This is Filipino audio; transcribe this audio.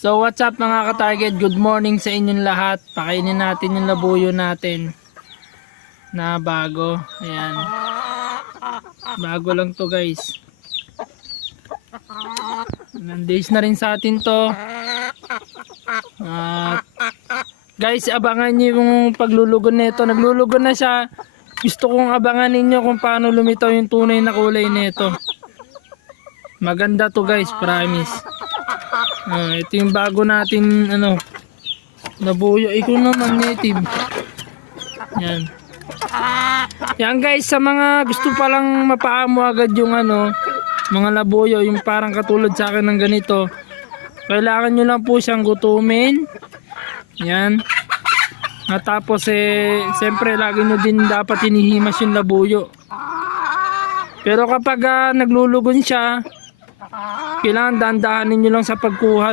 So what's up mga ka-target, good morning sa inyong lahat. Pakainin natin yung labuyo natin na bago. Ayan, bago lang to guys. Ilang days na rin sa atin to. At guys, abangan nyo yung paglulugon nito. Naglulugon na siya. Gusto kong abangan ninyo kung paano lumitaw yung tunay na kulay nito. Maganda to guys, promise. Ito yung bago natin labuyo. Ikaw naman native. Yan. Yan guys, sa mga gusto palang mapaamo agad yung mga labuyo, yung parang katulad sa akin ng ganito, kailangan nyo lang po siyang gutumin. Yan. At tapos siyempre lagi nyo din dapat hinihimas yung labuyo. Pero kapag naglulugon siya, kailangan dahan-dahanin nyo lang sa pagkuha